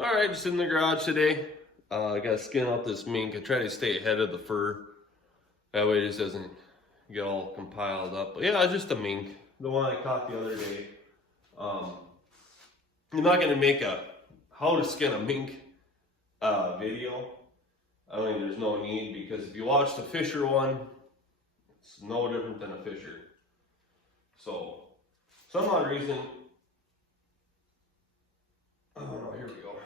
Alright, just in the garage today. I gotta skin out this mink. I try to stay ahead of the fur. That way it just doesn't get all compiled up. But yeah, just a mink. The one I caught the other day. I'm not gonna make a how to skin a mink video. I mean, there's no need, because if you watch the Fisher one, it's no different than a Fisher. So, some odd reason, oh no, here we go.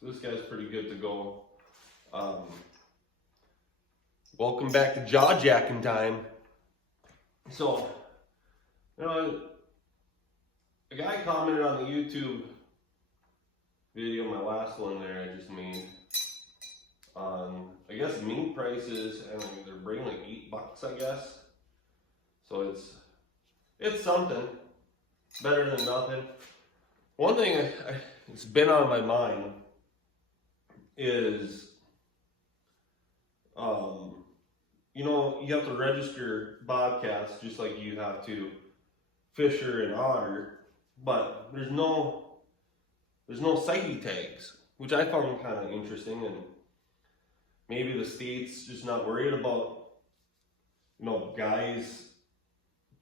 So this guy's pretty good to go. Welcome back to jaw jacking time. So, you know, a guy commented on the YouTube video, my last one there I just made, on, I guess, mink prices, and they're bringing like $8, I guess. So it's something better than nothing. One thing it's been on my mind is, you know, you have to register bobcats just like you have to Fisher and otter, but there's no sighting tags, which I found kind of interesting. And maybe the state's just not worried about, you know, guys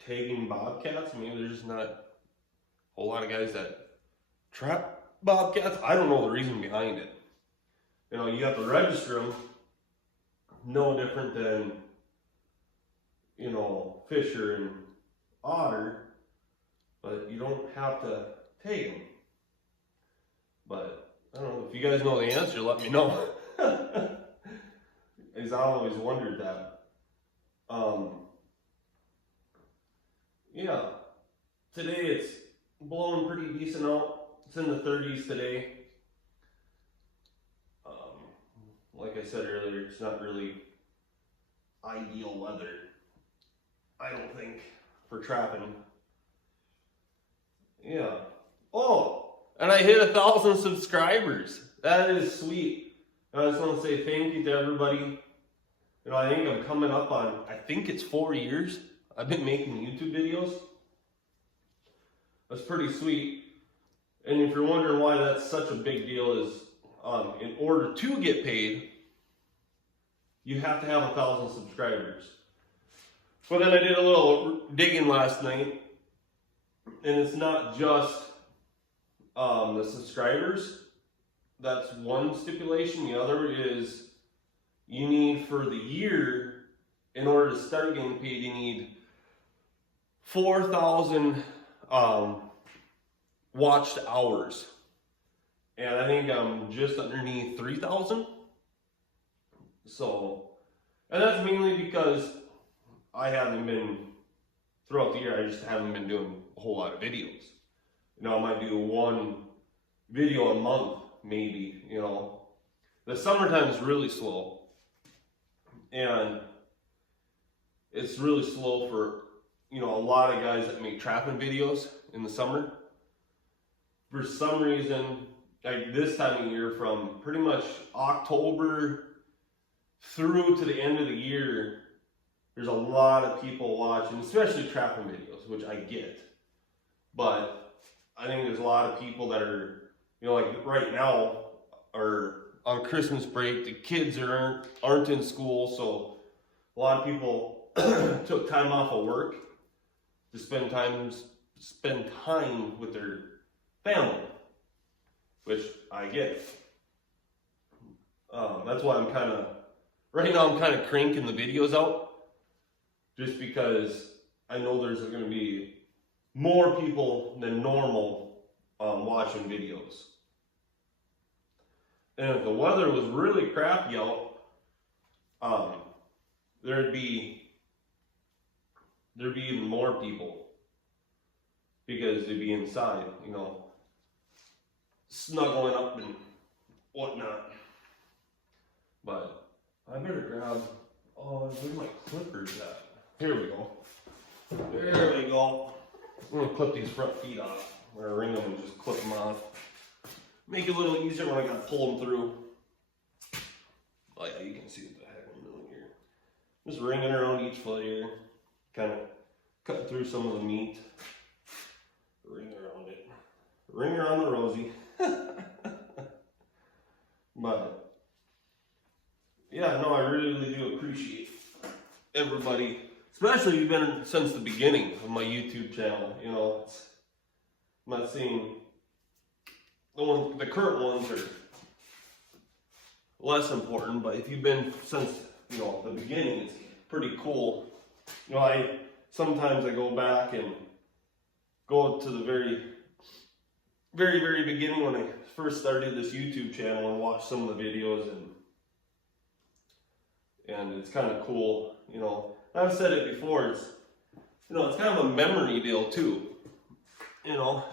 tagging bobcats. Maybe there's just not a whole lot of guys that trap bobcats. I don't know the reason behind it. You know, you have to register them, no different than, you know, Fisher and otter, but you don't have to tag them. But I don't know, if you guys know the answer, let me know. As I always wondered that. Yeah, today it's blowing pretty decent out. It's in the 30s today. Like I said earlier, it's not really ideal weather, I don't think, for trapping. Yeah. Oh, and I hit 1,000 subscribers. That is sweet. And I just want to say thank you to everybody. You know, I think I'm coming up on, I think it's 4 years I've been making YouTube videos. That's pretty sweet. And if you're wondering why that's such a big deal, is in order to get paid, you have to have 1,000 subscribers. But then I did a little digging last night, and it's not just the subscribers. That's one stipulation. The other is you need, for the year, in order to start getting paid, you need 4,000 watched hours. And I think I'm just underneath 3,000. So, and that's mainly because I haven't been, throughout the year, I just haven't been doing a whole lot of videos. You know, I might do one video a month, maybe, you know. The summertime is really slow. And it's really slow for, you know, a lot of guys that make trapping videos in the summer. For some reason, like this time of year, from pretty much October through to the end of the year, there's a lot of people watching, especially trapping videos, which I get. But I think there's a lot of people that are, you know, like right now are on Christmas break. The kids aren't in school, so a lot of people took time off of work to spend time with their family, which I get. That's why right now I'm kind of cranking the videos out, just because I know there's going to be more people than normal watching videos. And if the weather was really crappy out, there'd be even more people, because they'd be inside, you know, snuggling up and whatnot. But I better grab, where's my clippers at? Here we go. There we go. I'm gonna clip these front feet off, or ring them and just clip them off. Make it a little easier when I gotta pull them through. Oh yeah, you can see what the heck I'm doing here. Just ringing around each foot here, kind of cutting through some of the meat. Ring around it. Ring around the rosy. yeah, no, I really do appreciate everybody, especially you've been since the beginning of my YouTube channel. You know, I'm not saying the current ones are less important, but if you've been since, you know, the beginning, it's pretty cool. You know, sometimes I go back and go to the very beginning when I first started this YouTube channel and watch some of the videos, and it's kind of cool. You know, I've said it before, it's, you know, it's kind of a memory deal too, you know,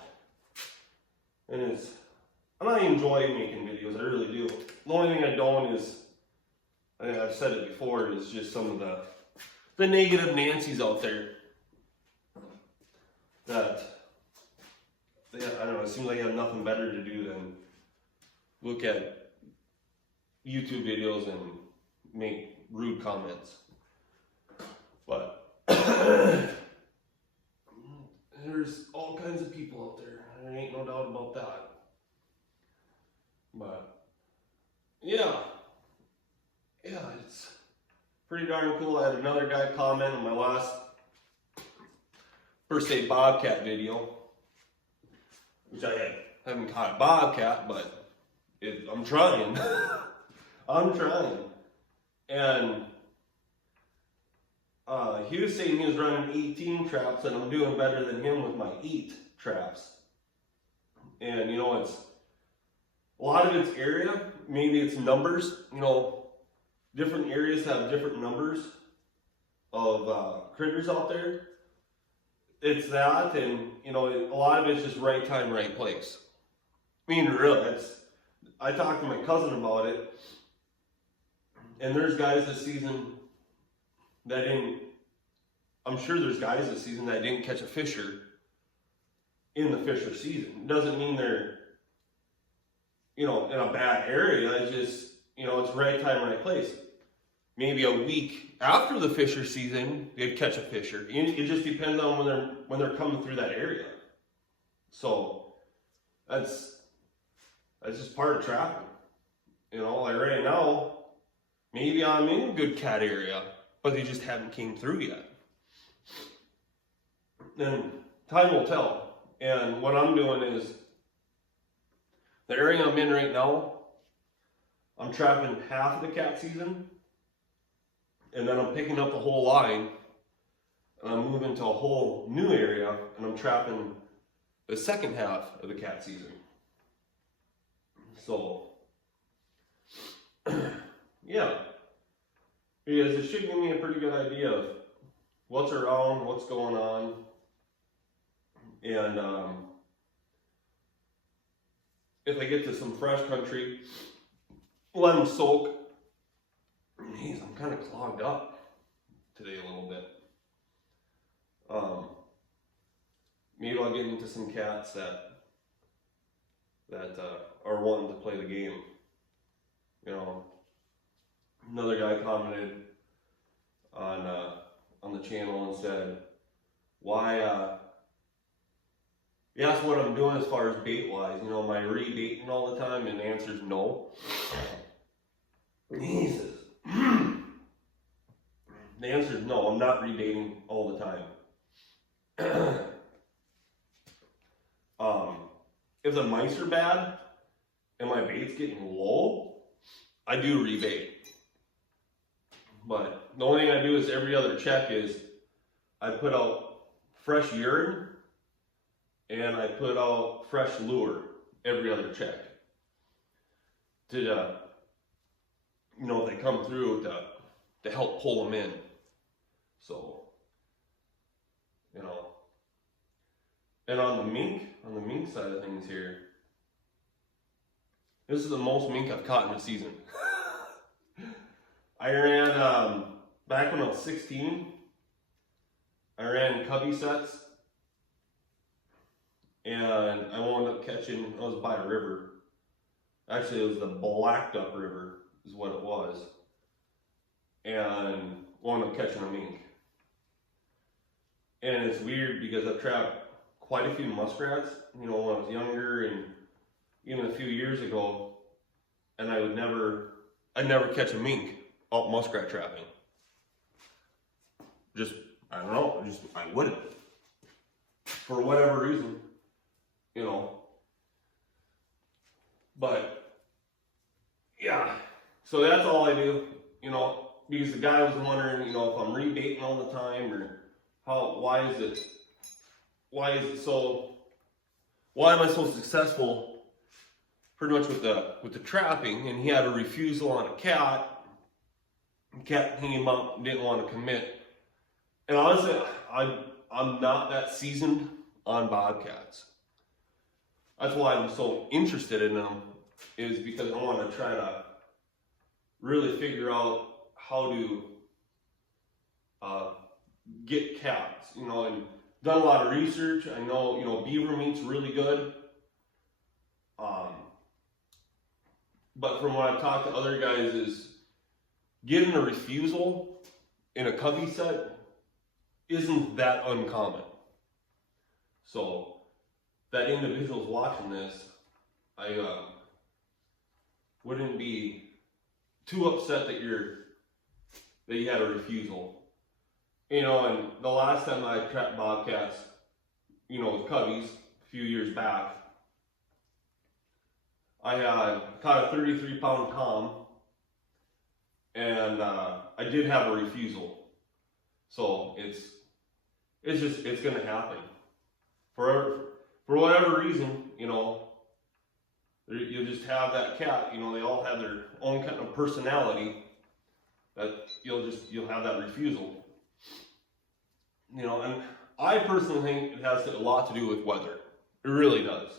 and I enjoy making videos, I really do. The only thing I don't is, I've said it before, is just some of the negative Nancy's out there that, I don't know, it seems like they have nothing better to do than look at YouTube videos and make rude comments. But there's all kinds of people out there. There ain't no doubt about that. But yeah, it's pretty darn cool. I had another guy comment on my last first day bobcat video, which I haven't caught a bobcat, but I'm trying. I'm trying. And he was saying he was running 18 traps and I'm doing better than him with my 8 traps. And you know, it's a lot of it's area, maybe it's numbers. You know, different areas have different numbers of critters out there. It's that, and you know, a lot of it's just right time, right place. I mean, really, I talked to my cousin about it, and there's guys this season that didn't, I'm sure there's guys this season that didn't catch a fisher in the fisher season. It doesn't mean they're, you know, in a bad area. It's just, you know, it's right time, right place. Maybe a week after the fisher season, they'd catch a fisher. It just depends on when they're coming through that area. So that's just part of trapping. You know, like right now, maybe I'm in a good cat area, but they just haven't came through yet. And time will tell. And what I'm doing is, the area I'm in right now, I'm trapping half of the cat season, and then I'm picking up the whole line, and I'm moving to a whole new area, and I'm trapping the second half of the cat season. So, yeah, because it should give me a pretty good idea of what's around, what's going on, and if I get to some fresh country, let them soak. Jeez, I'm kind of clogged up today a little bit. Maybe I'll get into some cats that are wanting to play the game. You know, another guy commented on the channel and said, "Why?" He asked what I'm doing as far as bait wise. You know, am I rebaiting all the time? And the answer is no. Jesus. The answer is no, I'm not rebaiting all the time. If the mice are bad and my bait's getting low, I do rebait. But the only thing I do is every other check is I put out fresh urine and I put out fresh lure every other check. To you know, they come through to help pull them in. So, you know. And on the mink side of things here, this is the most mink I've caught in a season. I ran, back when I was 16, I ran cubby sets, and I wound up catching, I was by a river. Actually, it was the Black Duck River is what it was. And wound up catching a mink. And it's weird because I've trapped quite a few muskrats, you know, when I was younger and even a few years ago, and I'd never catch a mink. out muskrat trapping. Just, I don't know, I wouldn't. For whatever reason, you know. But, yeah, so that's all I do, you know, because the guy was wondering, you know, if I'm rebaiting all the time, or why is it so, why am I so successful pretty much with the trapping? And he had a refusal on a cat. The cat came up, didn't want to commit. And honestly, I'm not that seasoned on bobcats. That's why I'm so interested in them, is because I want to try to really figure out how to get cats, you know, and done a lot of research. I know, you know, beaver meat's really good. But from what I've talked to other guys, is getting a refusal in a covey set isn't that uncommon. So that individual's watching this, I wouldn't be too upset that you had a refusal. You know, and the last time I trapped bobcats, you know, with coveys a few years back, I had caught a 33-pound tom, and I did have a refusal. So it's gonna happen. For whatever reason, you know, you just have that cat, you know, they all have their own kind of personality, that you'll have that refusal. You know, and I personally think it has a lot to do with weather. It really does.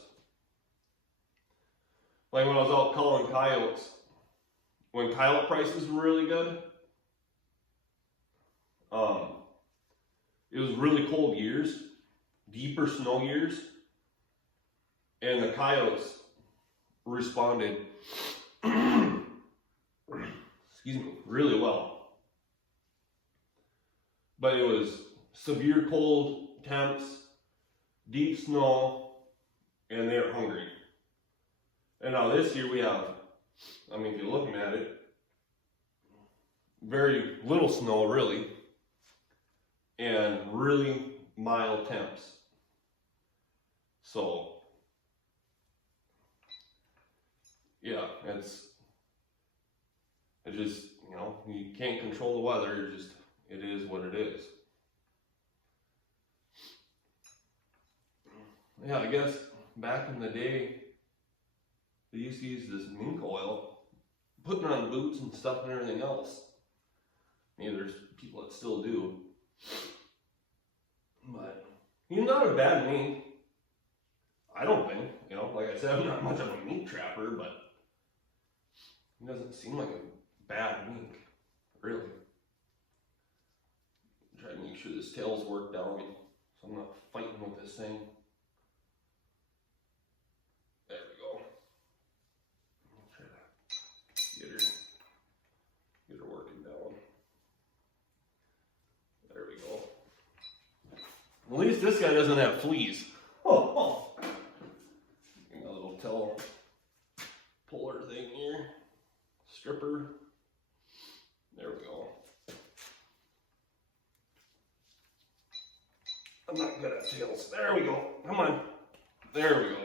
Like when I was out culling coyotes, when coyote prices were really good, it was really cold years, deeper snow years, and the coyotes responded, excuse me, really well. But it was severe cold temps, deep snow, and they're hungry. And now this year we have, I mean, if you're looking at it, very little snow really, and really mild temps. So, yeah, it just, you know, you can't control the weather, it is what it is. Yeah, I guess back in the day, they used to use this mink oil, putting it on boots and stuff and everything else. Maybe there's people that still do. But he's not a bad mink. I don't think, you know, like I said, I'm not much of a mink trapper, but he doesn't seem like a bad mink, really. Try to make sure this tail's worked down so I'm not fighting with this thing. There we go. Try to get her working down. There we go. At least this guy doesn't have fleas. Oh. A little tail puller thing here. Stripper. There we go. I'm not good at tails. There we go. Come on. There we go.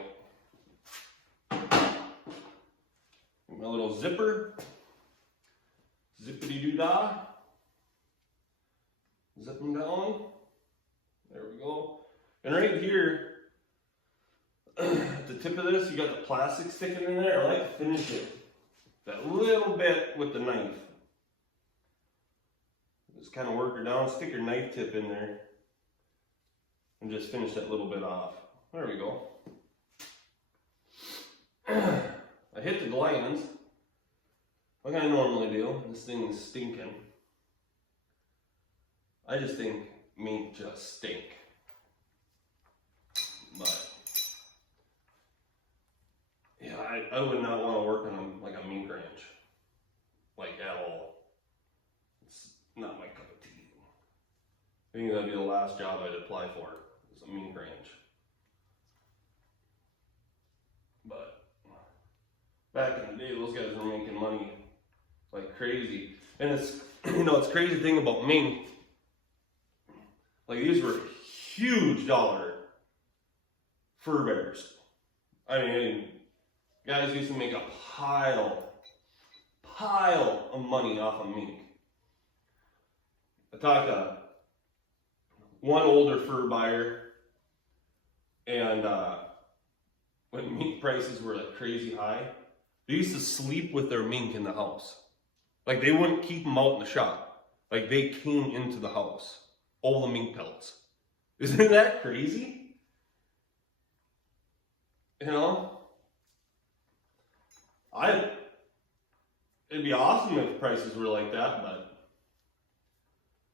My little zipper. Zippity-doo-dah. Zip them down. There we go. And right here, at the tip of this, you got the plastic sticking in there. I like to finish it that little bit with the knife. Just kind of work her down, stick your knife tip in there, and just finish that little bit off. There we go. I hit the glands, like I normally do. This thing is stinking. I just think mink just stink. But yeah, I would not want to work on like a mink ranch, like at all. It's not my cup of tea. I think that'd be the last job I'd apply for, is a mink ranch. But back in the day, those guys were making money like crazy. And it's, it's crazy thing about mink. Like, these were huge dollar fur bears. I mean, guys used to make a pile of money off of mink. I talked to one older fur buyer, and when mink prices were like crazy high, they used to sleep with their mink in the house. Like, they wouldn't keep them out in the shop. Like, they came into the house. All the mink pelts. Isn't that crazy? You know? It'd be awesome if prices were like that, but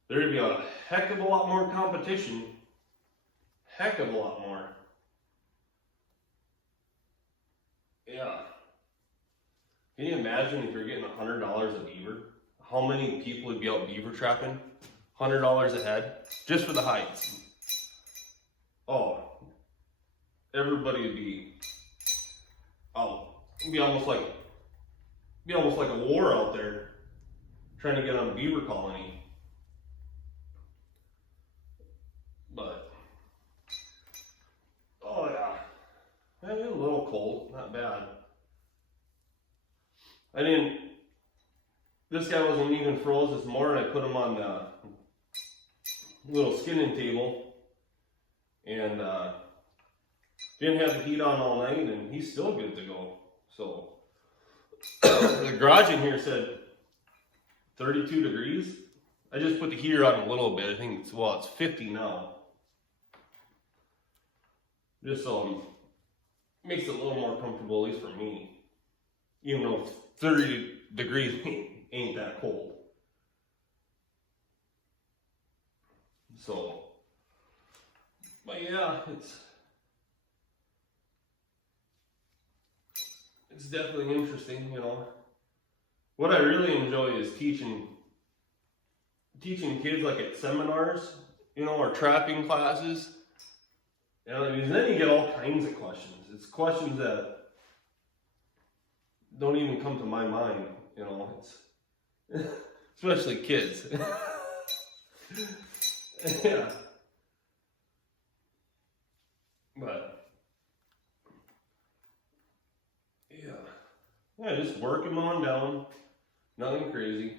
there'd be a heck of a lot more competition. Heck of a lot more. Yeah. Can you imagine if you're getting $100 a beaver? How many people would be out beaver trapping? $100 a head just for the hides. Oh, everybody would be out. It'd be almost like a war out there trying to get on a beaver colony. But oh yeah, it's a little cold, not bad. This guy wasn't even froze this morning. I put him on the little skinning table and didn't have the heat on all night, and he's still good to go. So the garage in here said 32 degrees. I just put the heater on a little bit. I think it's 50 now. Just so makes it a little more comfortable, at least for me. Even though 30 degrees ain't that cold. So, but yeah, it's definitely interesting, What I really enjoy is teaching kids, like at seminars, or trapping classes. Because then you get all kinds of questions. It's questions that don't even come to my mind, It's especially kids. Yeah. But yeah, just work them on down. Nothing crazy.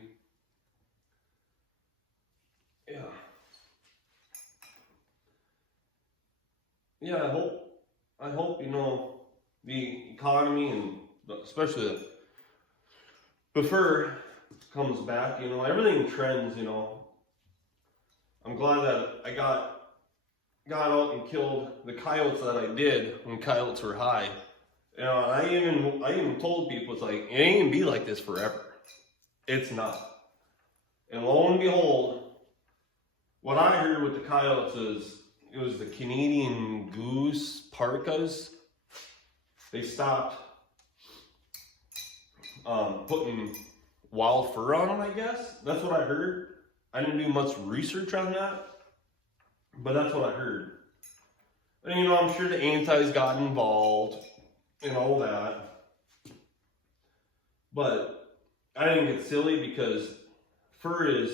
Yeah. Yeah, I hope the economy and especially the fur comes back, everything trends, I'm glad that I got out and killed the coyotes that I did when coyotes were high. I even told people, it's like, it ain't gonna be like this forever. It's not. And lo and behold, what I heard with the coyotes is, it was the Canadian goose parkas. They stopped putting wild fur on them, I guess. That's what I heard. I didn't do much research on that, but that's what I heard. And I'm sure the antis got involved and all that. But I think it's silly because fur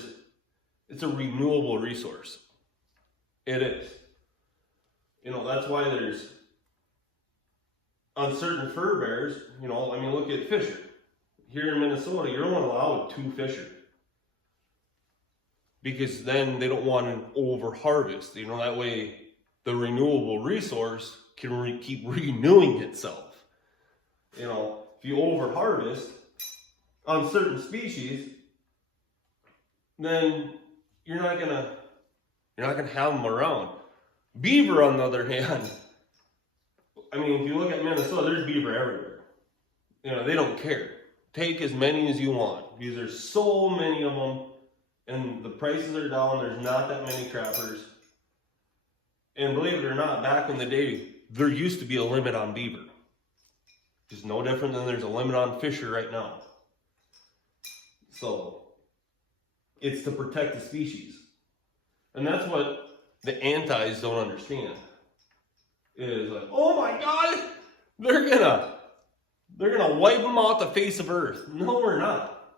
it's a renewable resource. It is. That's why there's, on certain fur bears, look at Fisher. Here in Minnesota, you're only allowed 2 Fisher. Because then they don't want an over harvest. That way the renewable resource can keep renewing itself. If you over harvest on certain species, then you're not gonna have them around. Beaver, on the other hand, if you look at Minnesota, there's beaver everywhere. They don't care. Take as many as you want because there's so many of them, and the prices are down. There's not that many trappers. And believe it or not, back in the day, there used to be a limit on beaver. Just no different than there's a limit on Fisher right now. So, it's to protect the species. And that's what the antis don't understand. Is like, oh my God, they're gonna wipe them off the face of Earth. No, we're not.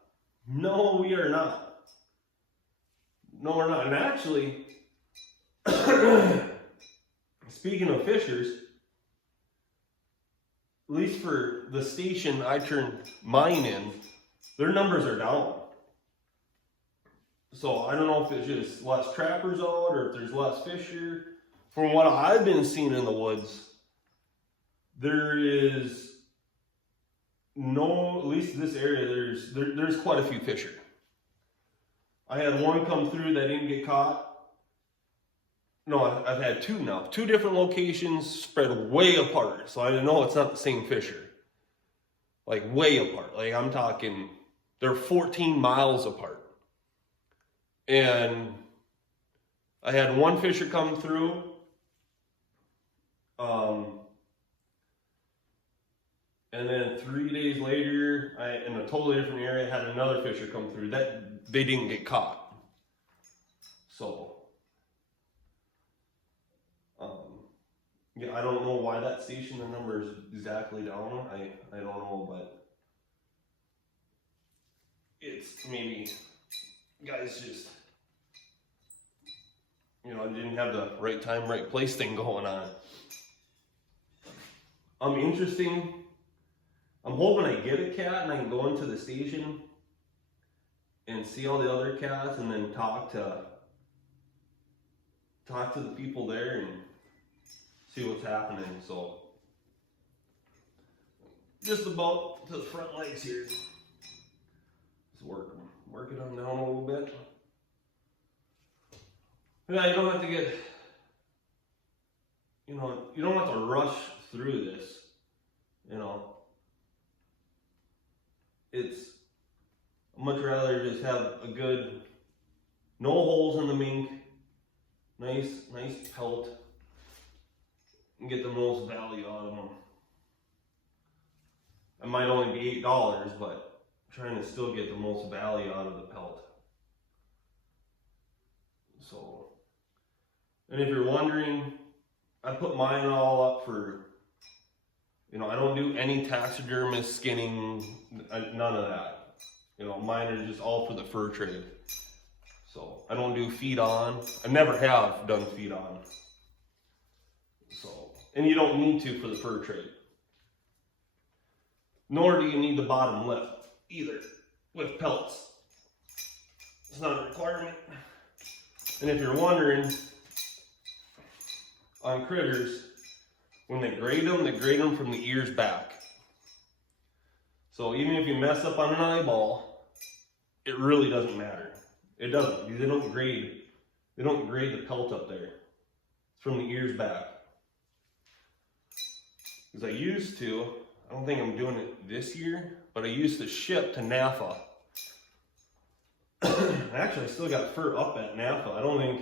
No, we are not. No, we're not. And actually, speaking of fishers, at least for the station I turned mine in, their numbers are down. So I don't know if it's just less trappers out or if there's less fisher. From what I've been seeing in the woods, there is no, at least in this area, there's quite a few fisher. I had one come through that didn't get caught. No, I've had two now. Two different locations spread way apart. So I know it's not the same fisher. Like way apart. Like I'm talking, they're 14 miles apart. And I had one fisher come through. And then 3 days later, in a totally different area, had another fisher come through. That they didn't get caught. So, yeah, I don't know why that station, the number is exactly down. I don't know, but it's maybe guys just, you know, didn't have the right time, right place thing going on. Interesting. I'm hoping I get a cat and I can go into the station and see all the other cats and then talk to the people there and see what's happening. So just about to the front legs here. Let's work it on down a little bit. Yeah, you don't have to get, you know, you don't have to rush through this, you know. I'd much rather just have a good, no holes in the mink, nice pelt, and get the most value out of them. It might only be $8, but I'm trying to still get the most value out of the pelt. So, and if you're wondering, I put mine all up for, you know, I don't do any taxidermist skinning, none of that. You know, mine are just all for the fur trade. So I don't do feed on. I never have done feed on. So, and you don't need to for the fur trade. Nor do you need the bottom lip either with pelts. It's not a requirement. And if you're wondering, on critters, when they grade them from the ears back. So even if you mess up on an eyeball, it really doesn't matter. It doesn't. They don't grade the pelt up there. It's from the ears back. Because I used to, I don't think I'm doing it this year, but I used to ship to NAFA. Actually, I still got fur up at NAFA. I don't think,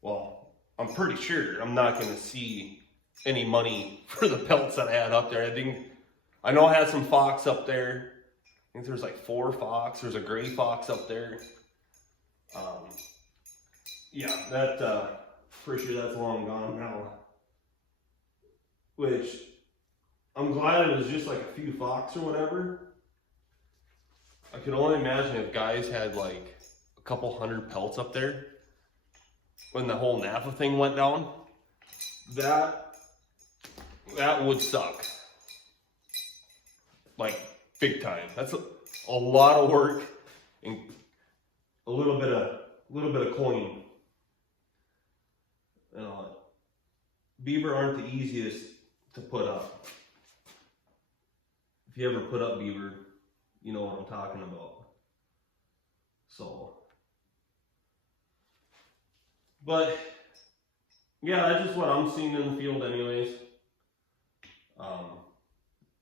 well, I'm pretty sure I'm not going to see any money for the pelts that I had up there. I know I had some fox up there. I think there's like 4 fox. There's a gray fox up there. Yeah, that pretty sure that's long gone now. Which I'm glad it was just like a few fox or whatever. I could only imagine if guys had like a couple hundred pelts up there when the whole NAFA thing went down. That would suck. Like big time. That's a lot of work and a little bit of coin. Beaver aren't the easiest to put up. If you ever put up beaver, you know what I'm talking about. So, but yeah, that's just what I'm seeing in the field anyways.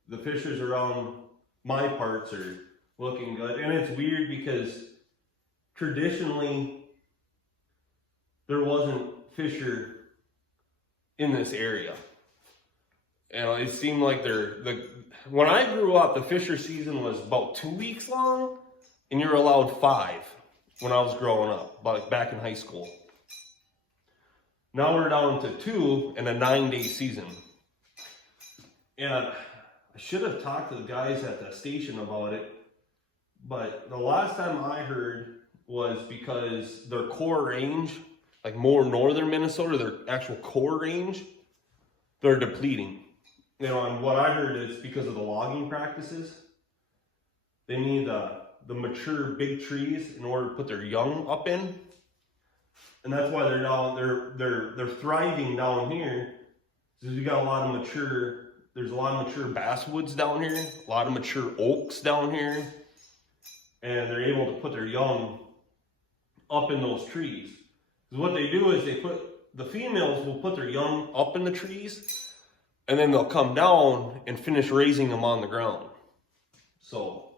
The fishers around my parts are looking good. And it's weird because traditionally there wasn't fisher in this area. You know, it seemed like when I grew up, the fisher season was about 2 weeks long, and you're allowed 5 when I was growing up, back in high school. Now we're down to 2 in a 9-day season. And I should have talked to the guys at the station about it, But the last time I heard was because their core range, like more northern Minnesota, their actual core range, they're depleting. You know, and what I heard is because of the logging practices, they need the mature big trees in order to put their young up in, and that's why they're thriving down here. Because you got a lot of mature. There's a lot of mature basswoods down here, a lot of mature oaks down here, and they're able to put their young up in those trees. Because what they do is the females will put their young up in the trees, and then they'll come down and finish raising them on the ground. So,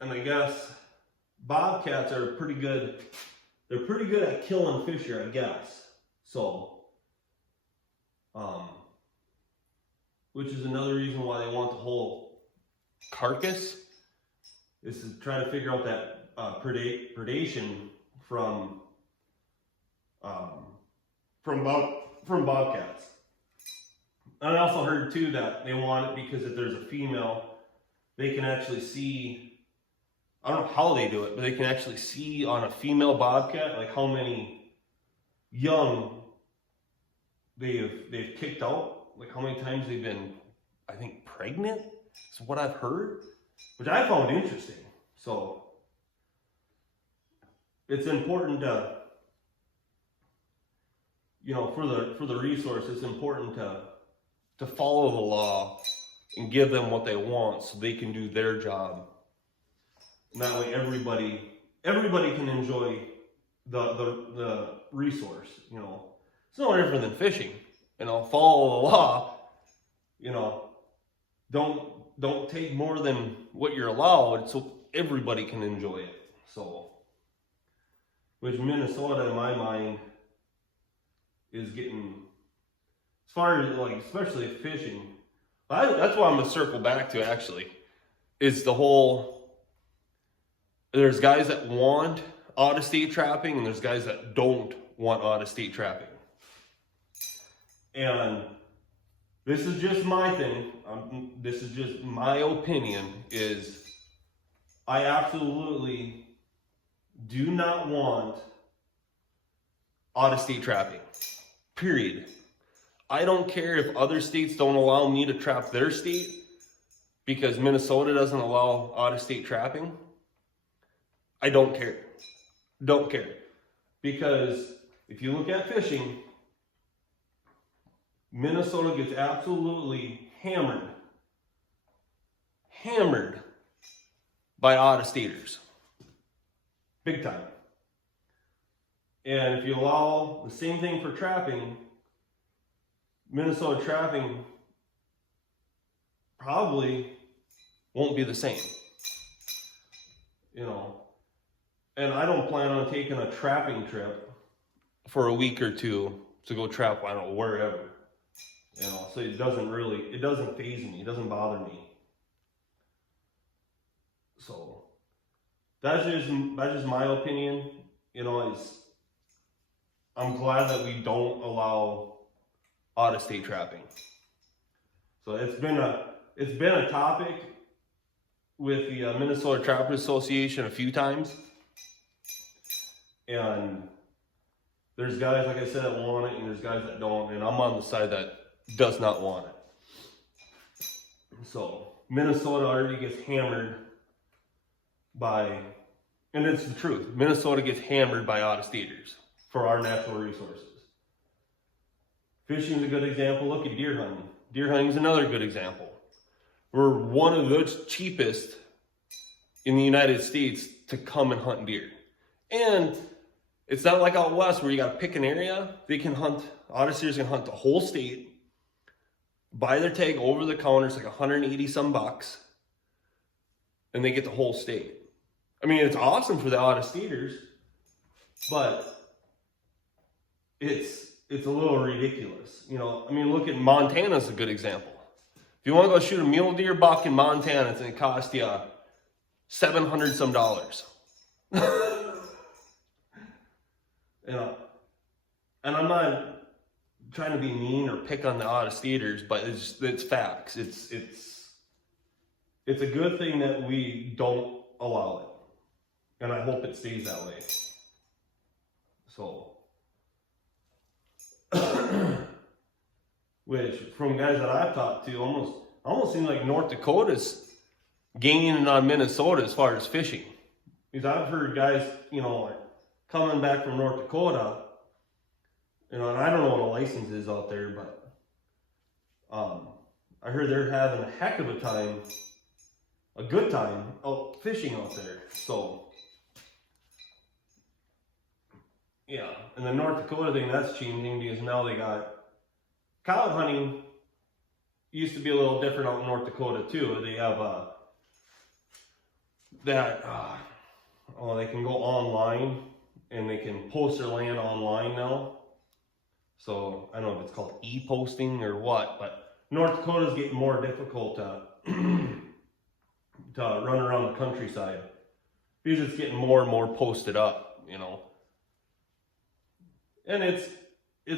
and I guess bobcats are pretty good. They're pretty good at killing fish here, I guess. So, which is another reason why they want the whole carcass, is to try to figure out that predation from bobcats. And I also heard too that they want it because if there's a female, they can actually see, I don't know how they do it, but they can actually see on a female bobcat like how many young they've kicked out, like how many times they've been, I think, pregnant. Is what I've heard, which I found interesting. So it's important to, you know, for the resource, it's important to follow the law and give them what they want so they can do their job. And that way everybody can enjoy the resource, you know. It's no different than fishing, you know, follow the law, you know, don't take more than what you're allowed so everybody can enjoy it. So, which Minnesota, in my mind, is getting, as far as like, especially fishing, that's what I'm gonna circle back to actually, is the whole, there's guys that want out-of-state trapping and there's guys that don't want out-of-state trapping. And this is just my thing, this is just my opinion, is I absolutely do not want out-of-state trapping, period. I don't care if other states don't allow me to trap their state because Minnesota doesn't allow out-of-state trapping. I don't care. Don't care. Because if you look at fishing, Minnesota gets absolutely hammered by out-of-staters. Big time. And if you allow the same thing for trapping, Minnesota trapping probably won't be the same. You know, and I don't plan on taking a trapping trip for a week or two to go trap, I don't know, wherever. You know, so it doesn't faze me, it doesn't bother me. So that's just my opinion. You know, I'm glad that we don't allow out-of-state trapping. So it's been a topic with the Minnesota Trappers Association a few times, and there's guys, like I said, that want it, and there's guys that don't, and I'm on the side that does not want it. So Minnesota already gets hammered by, and it's the truth, Minnesota gets hammered by out-of-staters for our natural resources. Fishing is a good example. Look at deer hunting. Deer hunting is another good example. We're one of the cheapest in the United States to come and hunt deer. And it's not like out west where you got to pick an area. They can hunt, out-of-staters can hunt the whole state, buy their tag over the counter, it's like 180 some bucks, and they get the whole state. I mean, it's awesome for the out-of-staters, but it's a little ridiculous. You know, I mean, look at Montana's a good example. If you want to go shoot a mule deer buck in Montana, it's going to cost you $700 some. You know, and I'm not trying to be mean or pick on the out-of-staters, but it's facts. It's it's a good thing that we don't allow it. And I hope it stays that way. So, which from guys that I've talked to, almost seems like North Dakota's gaining on Minnesota as far as fishing. Because I've heard guys, you know, like coming back from North Dakota, you know, and I don't know what a license is out there, but I heard they're having a heck of a time, a good time out fishing out there. So, yeah, and the North Dakota thing, that's changing because now they got cow hunting. Used to be a little different out in North Dakota too. They have they can go online and they can post their land online now. So I don't know if it's called e-posting or what, but North Dakota's getting more difficult to run around the countryside because it's getting more and more posted up, you know. And it's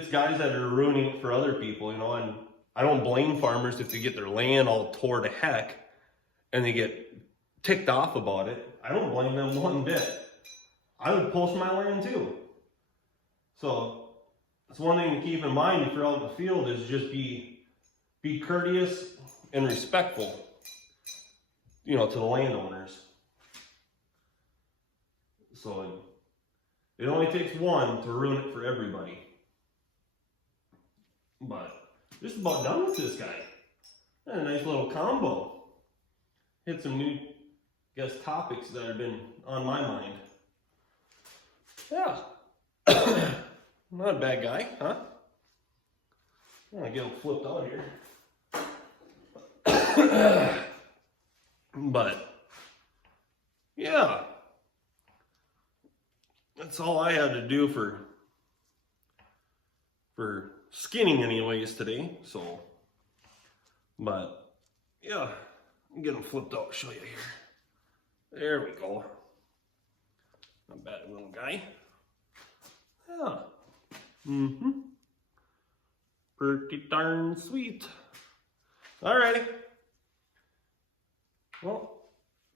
guys that are ruining it for other people, you know, and I don't blame farmers if they get their land all tore to heck and they get ticked off about it. I don't blame them one bit. I would post my land too. So that's one thing to keep in mind if you're out in the field is just be courteous and respectful, you know, to the landowners. So it only takes one to ruin it for everybody. But just about done with this guy. And a nice little combo. Hit some new, topics that have been on my mind. Yeah. Not a bad guy, huh? I'm gonna get him flipped out here. But, yeah. That's all I had to do for skinning anyways today, so. But, yeah. Get him flipped out, show you here. There we go. Not bad little guy. Yeah. Mm-hmm. Pretty darn sweet. Alrighty. Well,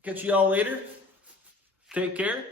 catch you all later. Take care.